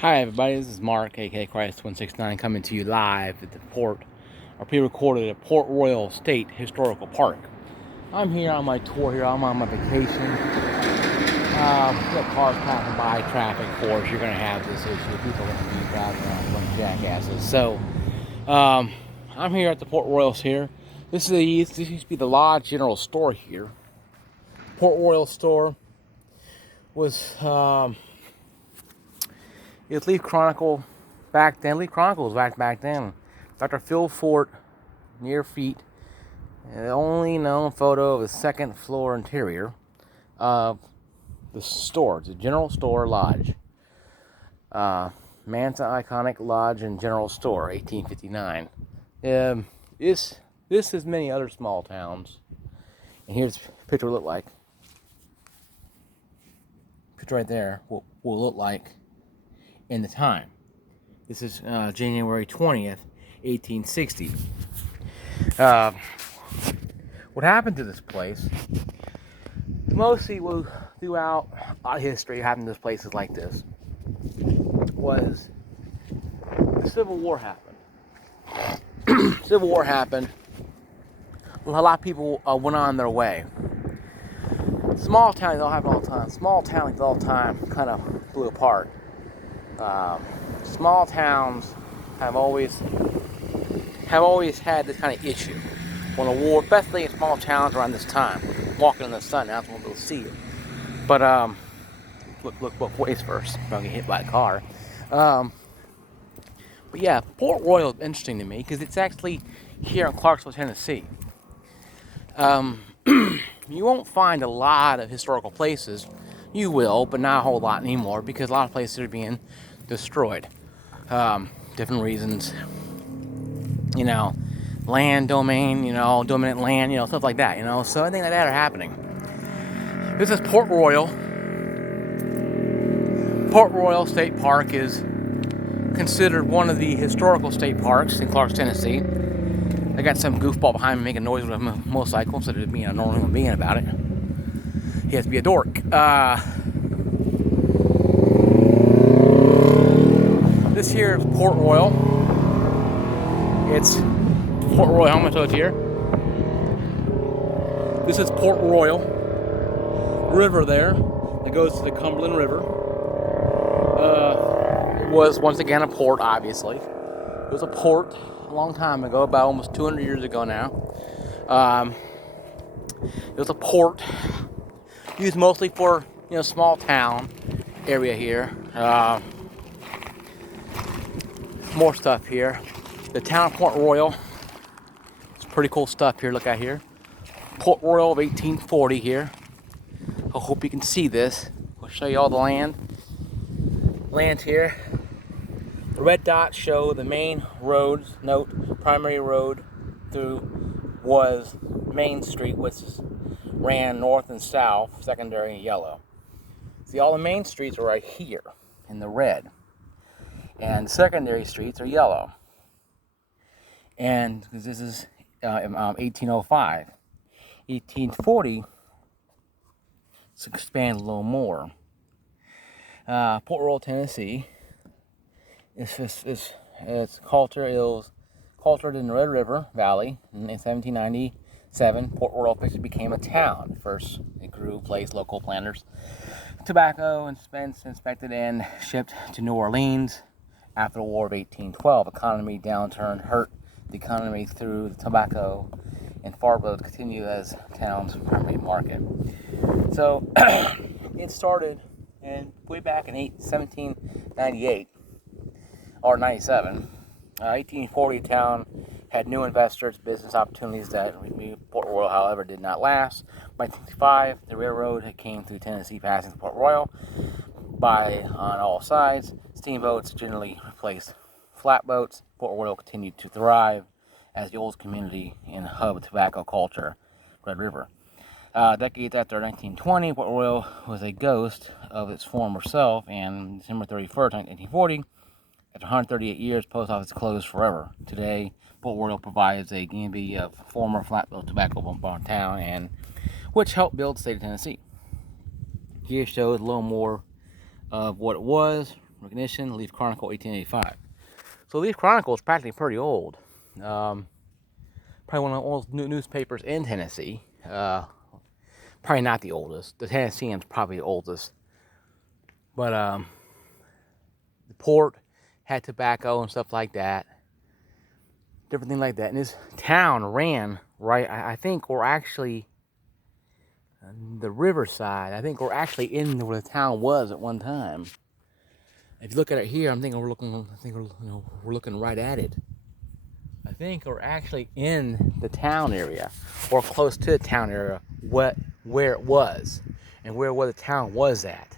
Hi everybody, this is Mark, aka Christ169, coming to you live at the port, or pre-recorded at Port Royal State Historical Park. I'm here on my tour here, I'm on my vacation. Cars passing by, traffic force, you're going to have this issue. People are going to be driving around like jackasses. So, I'm here at the Port Royals here. This used to be the Lodge General Store here. Port Royal Store was, it's Leaf Chronicle back then. Leaf Chronicles back then. Dr. Phil Fort, near feet. The only known photo of the second floor interior of the store. It's a general store lodge. Manta Iconic Lodge and General Store, 1859. This is many other small towns. And here's what the picture will look like. Picture right there will look like in the time. This is January 20th, 1860. What happened to this place? Mostly throughout our history, happened to places like this was the Civil War happened. Civil War happened. A lot of people went on their way. Small towns don't happen all the time. Small towns all the time kind of blew apart. Small towns have always had this kind of issue. When a war, especially in small towns around this time, walking in the sun, I won't be able to see it. But look both ways first. Don't get hit by a car. But yeah, Port Royal is interesting to me because it's actually here in Clarksville, Tennessee. You won't find a lot of historical places. You will, but not a whole lot anymore because a lot of places are being destroyed. Different reasons. Land domain, dominant land, stuff like that, So I think that are happening. This is Port Royal. Port Royal State Park is considered one of the historical state parks in Clarksville, Tennessee. I got some goofball behind me making noise with a motorcycle instead of being a normal human being about it. He has to be a dork. This here is Port Royal. It's Port Royal, how much is here? This is Port Royal. River there that goes to the Cumberland River. It was once again a port, obviously. It was a port a long time ago, about almost 200 years ago now. It was a port used mostly for, small town area here. More stuff here. The town of Port Royal. It's pretty cool stuff here. Look out here. Port Royal of 1840 here. I hope you can see this. I'll show you all the land. Land here. The red dots show the main roads. Note, primary road through was Main Street, which ran north and south, secondary yellow. See, all the main streets are right here in the red. And secondary streets are yellow. And this is 1805. 1840, let's expand a little more. Port Royal, Tennessee, it's cultured in the Red River Valley in 1797. Port Royal officially became a town. First, it grew, placed local planters. Tobacco inspected and shipped to New Orleans. After the War of 1812, economy downturn hurt the economy through the tobacco, and Fargo continued as town's primary market. So it started way back in 1798 or 97. 1840 town had new investors, business opportunities that Port Royal, however, did not last. By 1965, the railroad came through Tennessee, passing Port Royal on all sides. Steamboats generally replaced flatboats. Port Royal continued to thrive as the oldest community and hub of tobacco culture, Red River. Decades after 1920, Port Royal was a ghost of its former self, and December 31st, 1940, after 138 years, post office closed forever. Today, Port Royal provides a community of former flatboat tobacco bomb town, and which helped build the state of Tennessee. Here shows a little more of what it was Recognition, Leaf Chronicle, 1885. So Leaf Chronicle is practically pretty old. Probably one of the oldest newspapers in Tennessee. Probably not the oldest. The Tennessean's probably the oldest. But the port had tobacco and stuff like that. Different things like that. And this town ran right, I think we're actually the riverside. I think we're actually in where the town was at one time. If you look at it here, I'm thinking we're looking right at it. I think we're actually in the town area, or close to the town area, where it was, and where the town was at.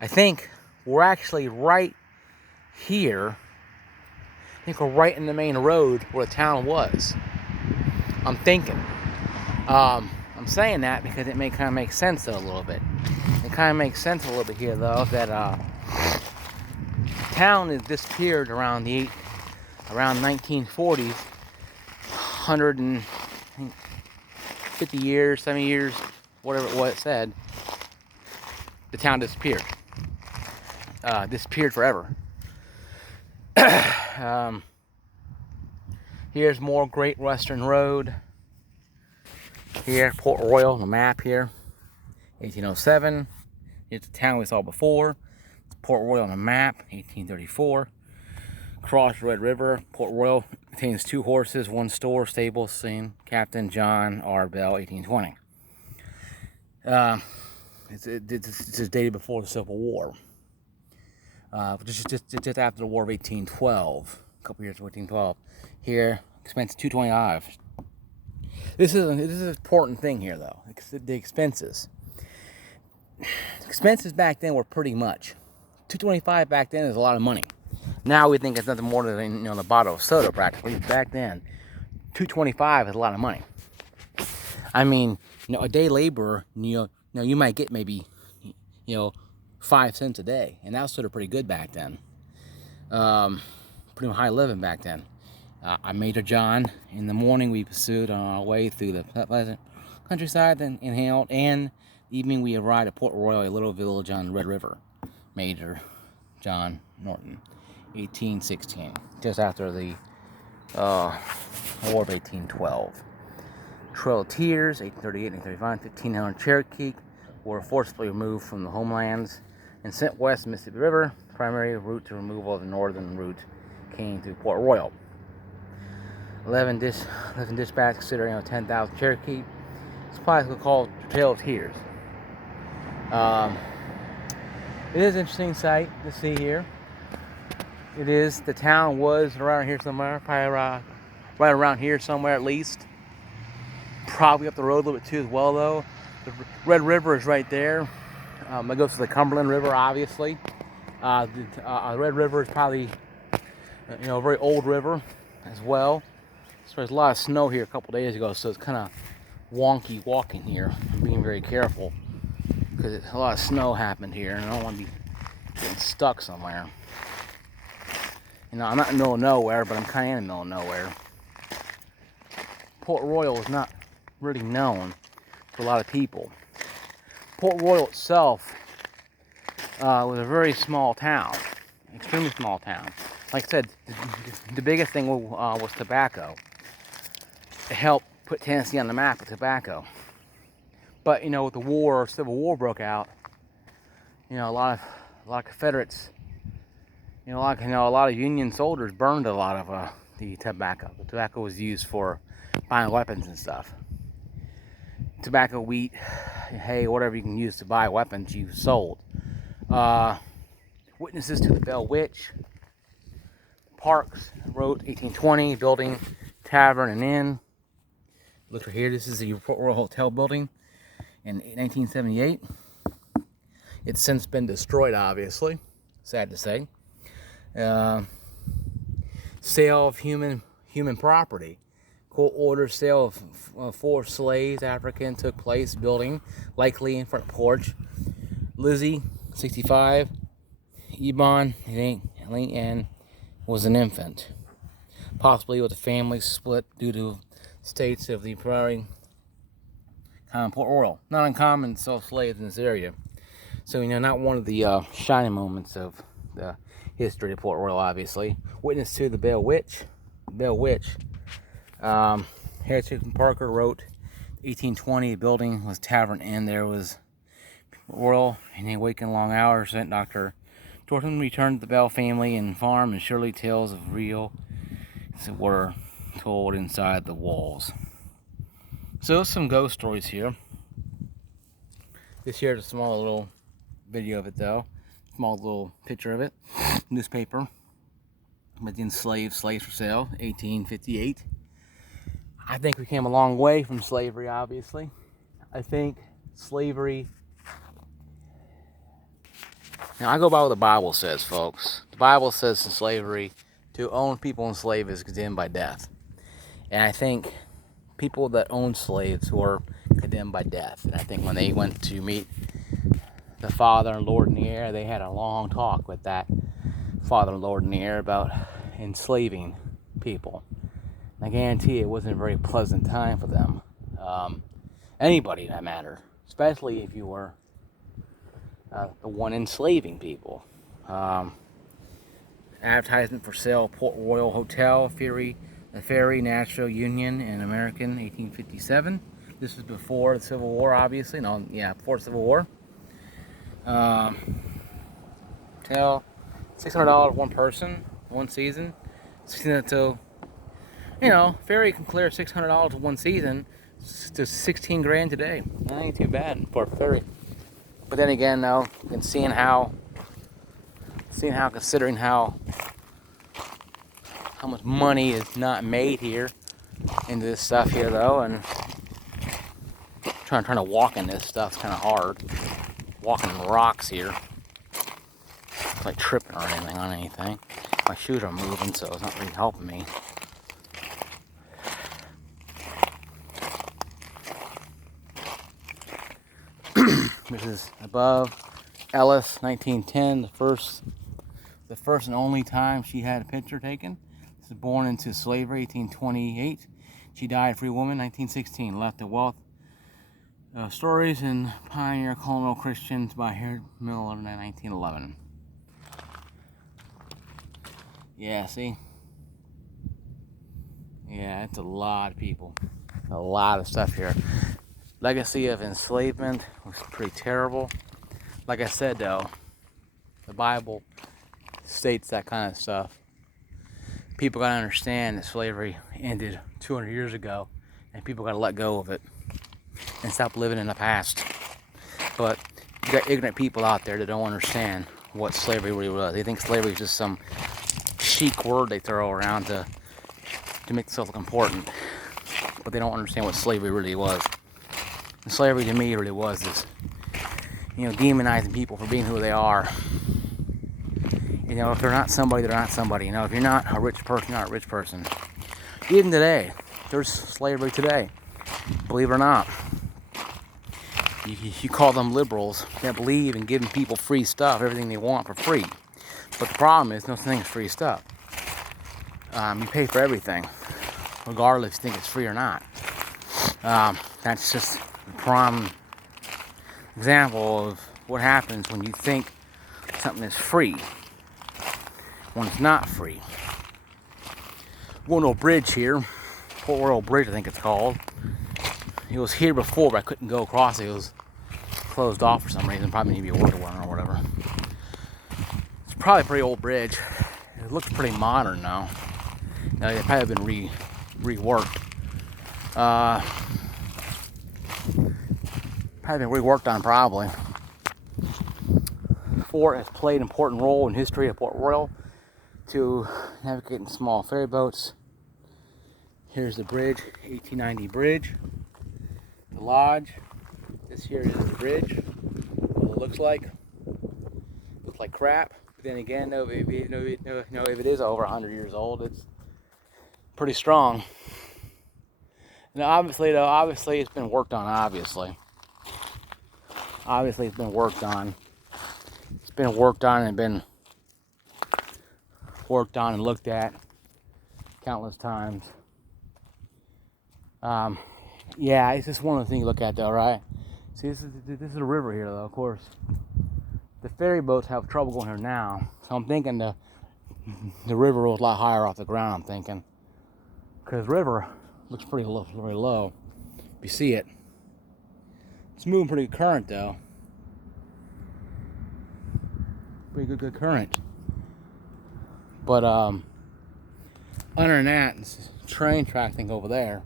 I think we're actually right here. I think we're right in the main road where the town was. I'm thinking. I'm saying that because it may kind of make sense though a little bit. It kind of makes sense a little bit here though that town has disappeared around 1940s, 150 years, 70 years, whatever it was it said. The town disappeared. Disappeared forever. Here's more Great Western Road. Here, Port Royal on the map here. 1807. Here's the town we saw before. Port Royal on the map, 1834. Cross Red River. Port Royal contains 2 horses, 1 store, stable, scene. Captain John R. Bell, 1820. It's dated before the Civil War. Just after the War of 1812. A couple years of 1812. Here, expense 225. This is an important thing here, though. The expenses. Expenses back then were pretty much. $2.25 back then is a lot of money. Now we think it's nothing more than the bottle of soda practically. Back then, $2.25 is a lot of money. I mean, a day laborer, you might get maybe 5 cents a day, and that was sort of pretty good back then. Pretty high living back then. I Major John. In the morning, we pursued on our way through the pleasant countryside, then inhaled, and evening we arrived at Port Royal, a little village on Red River. Major John Norton, 1816, just after the War of 1812. Trail of Tears, 1838 and 1835, 1,500 Cherokee were forcibly removed from the homelands and sent west to Mississippi River. Primary route to removal of the northern route came through Port Royal. 11 dispatch considering 10,000 Cherokee. Supplies were called Trail of Tears. It is an interesting sight to see here. It is. The town was around here somewhere, probably right around here somewhere at least. Probably up the road a little bit too as well though. The Red River is right there. It goes to the Cumberland River, obviously. The Red River is probably a very old river as well. So there's a lot of snow here a couple days ago, so it's kind of wonky walking here. I'm being very careful because a lot of snow happened here, and I don't want to be getting stuck somewhere. I'm not in the middle of nowhere, but I'm kind of in the middle of nowhere. Port Royal is not really known for a lot of people. Port Royal itself was a very small town, extremely small town. Like I said, the biggest thing was tobacco. It helped put Tennessee on the map with tobacco. But with the Civil War broke out, a lot of Confederates, a lot of Union soldiers burned a lot of the tobacco. The tobacco was used for buying weapons and stuff. Tobacco, wheat, hay, whatever you can use to buy weapons, you sold. Witnesses to the Bell Witch. Parks wrote 1820, building, tavern, and inn. Look right here, this is the Port Royal Hotel building in 1978. It's since been destroyed, obviously. Sad to say. Sale of human property. Court order sale of 4 slaves, African, took place. Building, likely in front porch. Lizzie, 65. Ebon, and was an infant. Possibly with a family split due to states of the prairie. Port Royal. Not uncommon to sell slaves in this area. So, not one of the shining moments of the history of Port Royal, obviously. Witness to the Bell Witch. Heritage Parker wrote, 1820, the building was Tavern Inn. There was Royal, and he wakened long hours. Sent Dr. Thornton returned to the Bell family and farm, and surely tales of real were told inside the walls. So some ghost stories here. This here is a small little video of it though. Small little picture of it. Newspaper with the enslaved slaves for sale, 1858. I think we came a long way from slavery, obviously. I think slavery... Now, I go by what the Bible says, folks. The Bible says in slavery, to own people enslaved is condemned by death. And I think people that owned slaves were condemned by death. And I think when they went to meet the Father and Lord in the air, they had a long talk with that Father and Lord in the air about enslaving people. And I guarantee it wasn't a very pleasant time for them. Anybody, that matter. Especially if you were the one enslaving people. Advertisement for sale, Port Royal Hotel, the Ferry, National Union, and American, 1857. This was before the Civil War, obviously. No, yeah, before the Civil War. Hotel, $600 one person, one season. So, you know, Ferry can clear $600 one season to $16,000 today. That ain't too bad for a ferry. But then again, though, and seeing how considering how much money is not made here into this stuff here, though, and trying to walk in this stuff's kind of hard. Walking in rocks here, it's like tripping or anything on anything. My shoes are moving, so it's not really helping me. This is above Ellis, 1910, the first and only time she had a picture taken. This is born into slavery, 1828. She died a free woman, 1916. Left a wealth of stories and pioneer colonial Christians by Harriet Miller in 1911. Yeah, see? Yeah, it's a lot of people. A lot of stuff here. Legacy of enslavement was pretty terrible. Like I said, though, the Bible states that kind of stuff. People gotta understand that slavery ended 200 years ago, and people gotta let go of it and stop living in the past. But you got ignorant people out there that don't understand what slavery really was. They think slavery is just some chic word they throw around to make themselves look important, but they don't understand what slavery really was. And slavery to me really was this, demonizing people for being who they are. If they're not somebody, they're not somebody. If you're not a rich person, you're not a rich person. Even today, there's slavery today. Believe it or not. You call them liberals that believe in giving people free stuff, everything they want for free. But the problem is, no such thing as free stuff. You pay for everything, regardless if you think it's free or not. That's just a prime example of what happens when you think something is free, when it's not free. Going to a bridge here, Port Royal Bridge, I think it's called. It was here before, but I couldn't go across it. It was closed off for some reason. Probably need to be a water one or whatever. It's probably a pretty old bridge. It looks pretty modern now. It's probably been reworked. Probably been reworked on, probably. Fort has played an important role in history of Port Royal to navigating small ferry boats. Here's the bridge, 1890 bridge. The lodge. This here is the bridge. What it looks like. Looks like crap. But then again, if it is over 100 years old, it's pretty strong. And obviously it's been worked on, obviously. Obviously it's been worked on. It's been worked on and been worked on and looked at countless times. Yeah, it's just one of the things you look at though, right? See, this is a river here though, of course. the ferry boats have trouble going here now. So I'm thinking the river was a lot higher off the ground, I'm thinking. Because the river looks pretty low, very low. If you see it. It's moving pretty good current though. Pretty good current. But other than that, this train track thing over there.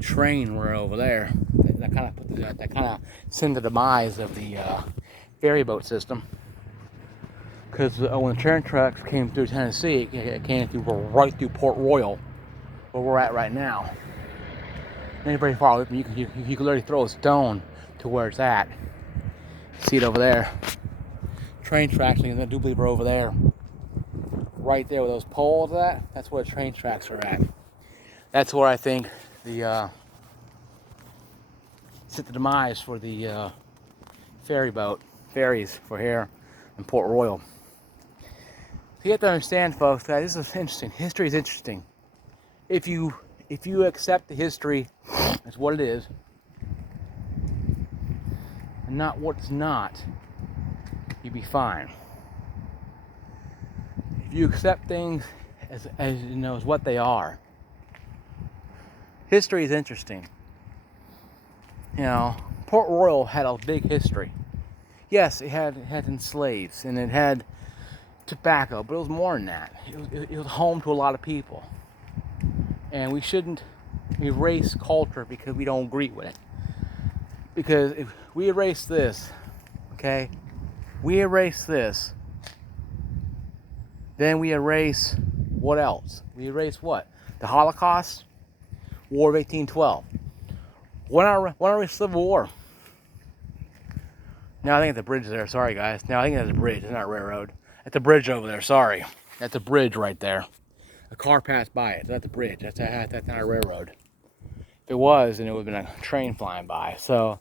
Train were over there. That kind of sent the demise of the ferry boat system. Because when the train tracks came through Tennessee, it came right through Port Royal, where we're at right now. It ain't very far away from you. You can literally throw a stone to where it's at. See it over there. Train tracks, I do believe, are over there. Right there where those poles are at, that's where the train tracks are at. That's where I think the demise for the ferries for here in Port Royal. So you have to understand, folks, that this is interesting. History is interesting. If you accept the history as what it is and not what it's not, you'll be fine. If you accept things as you know, as what they are, history is interesting. You know, Port Royal had a big history. Yes, it had slaves and it had tobacco, but it was more than that. It was home to a lot of people. And we shouldn't erase culture because we don't agree with it. Because if we erase this, okay, we erase this, then we erase what else? We erase what? The Holocaust, War of 1812. Why not erase Civil War? Now I think the bridge there. Sorry, guys. Now I think that's a bridge. It's not a railroad. That's a bridge over there. Sorry. That's a bridge right there. A car passed by it. That's a bridge. That's not a railroad. If it was, then it would have been a train flying by. So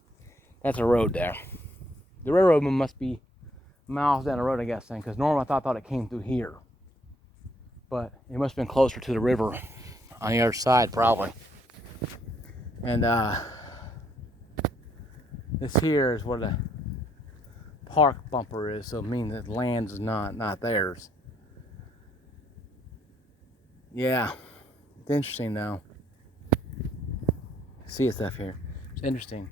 that's a road there. The railroad must be miles down the road, I guess, then, because normally I thought it came through here. But it must have been closer to the river on the other side, probably. And this here is where the park bumper is, so it means that land is not theirs. Yeah, it's interesting though. See stuff here. It's interesting.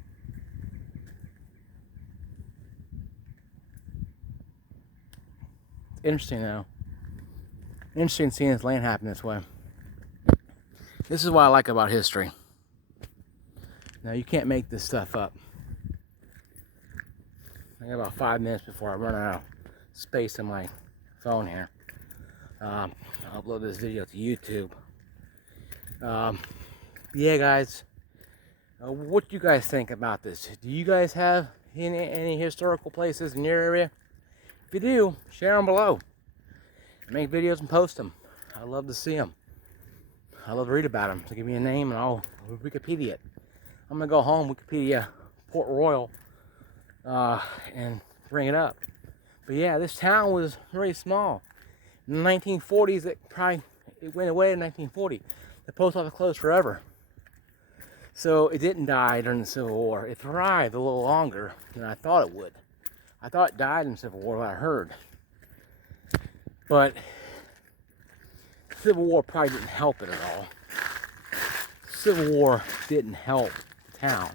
It's interesting though. Interesting seeing this land happen this way. This is what I like about history. Now you can't make this stuff up. I got about 5 minutes before I run out of space on my phone here. I'll upload this video to YouTube. Yeah, guys. What do you guys think about this? Do you guys have any historical places in your area? If you do, share them below. Make videos and post them. I love to see them. I love to read about them. So give me a name and I'll Wikipedia it. I'm gonna go home, Wikipedia Port Royal, and bring it up. But yeah, this town was very small. In the 1940s, it went away in 1940. The post office closed forever. So it didn't die during the Civil War. It thrived a little longer than I thought it would. I thought it died in the Civil War, what I heard. But the Civil War probably didn't help it at all. The Civil War didn't help the town.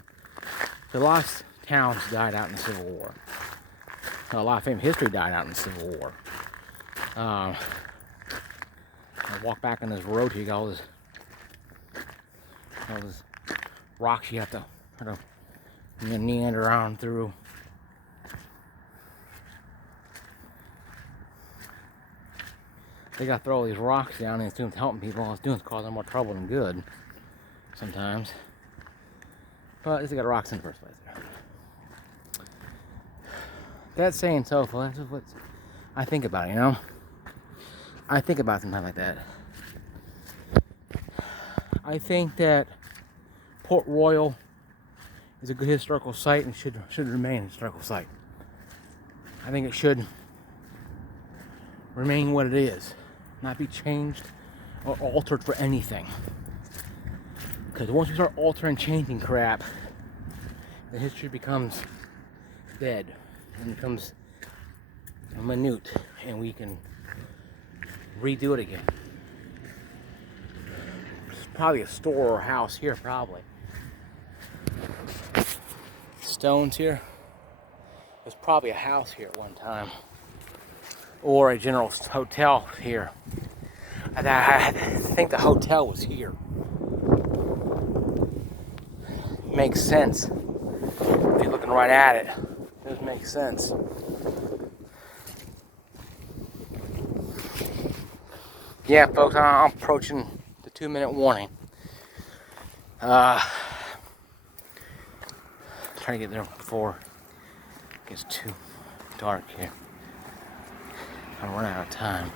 So a lot of towns died out in the Civil War. A lot of famous history died out in the Civil War. I walk back on this road here, you got all this rocks you have to kind of meander around through. They got to throw all these rocks down and it's doing helping people. All it's doing is causing more trouble than good sometimes. But at least they got rocks in the first place. That's saying so, that's what I think about, you know? I think about something like that. I think that Port Royal is a good historical site and should remain a historical site. I think it should remain what it is, not be changed or altered for anything. Because once you start altering, changing crap, the history becomes dead and becomes minute, and we can redo it again. There's probably a store or a house here, probably. Stones here. There's probably a house here at one time, or a general hotel here. I think the hotel was here. Makes sense. If you're looking right at it, it does make sense. Yeah, folks, I'm approaching the 2-minute warning. Trying to get there before it gets too dark here. I run out of time.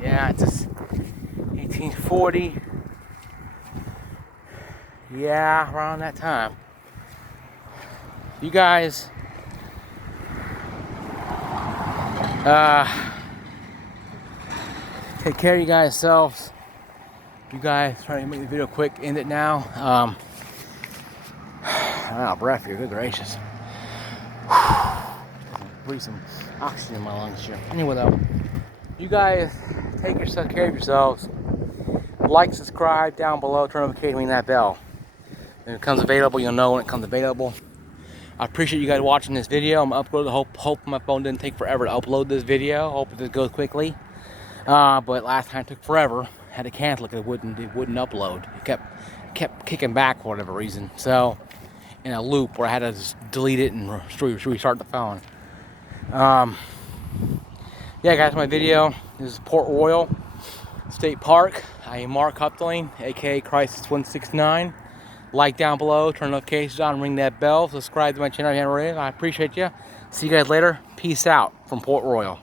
Yeah, it's just 1840. Yeah, around that time. You guys, take care of you guys selves. You guys trying to make the video quick, end it now. I'm out of breath here, good gracious. Breathe some oxygen in my lungs here. Anyway though, you guys take care of yourselves. Like, subscribe down below, turn notification, ring that bell. When it comes available, you'll know when it comes available. I appreciate you guys watching this video. I'm uploading. Hope my phone didn't take forever to upload this video. Hope it goes quickly. But last time it took forever. Had to cancel it because it wouldn't upload. It kept kicking back for whatever reason. So in a loop where I had to just delete it and restart the phone. Yeah, guys, my video. This is Port Royal State Park. I am Mark Huptling, aka Crisis 169. Like down below, turn notifications on, ring that bell, subscribe to my channel if you haven't already. I appreciate you. See you guys later. Peace out from Port Royal.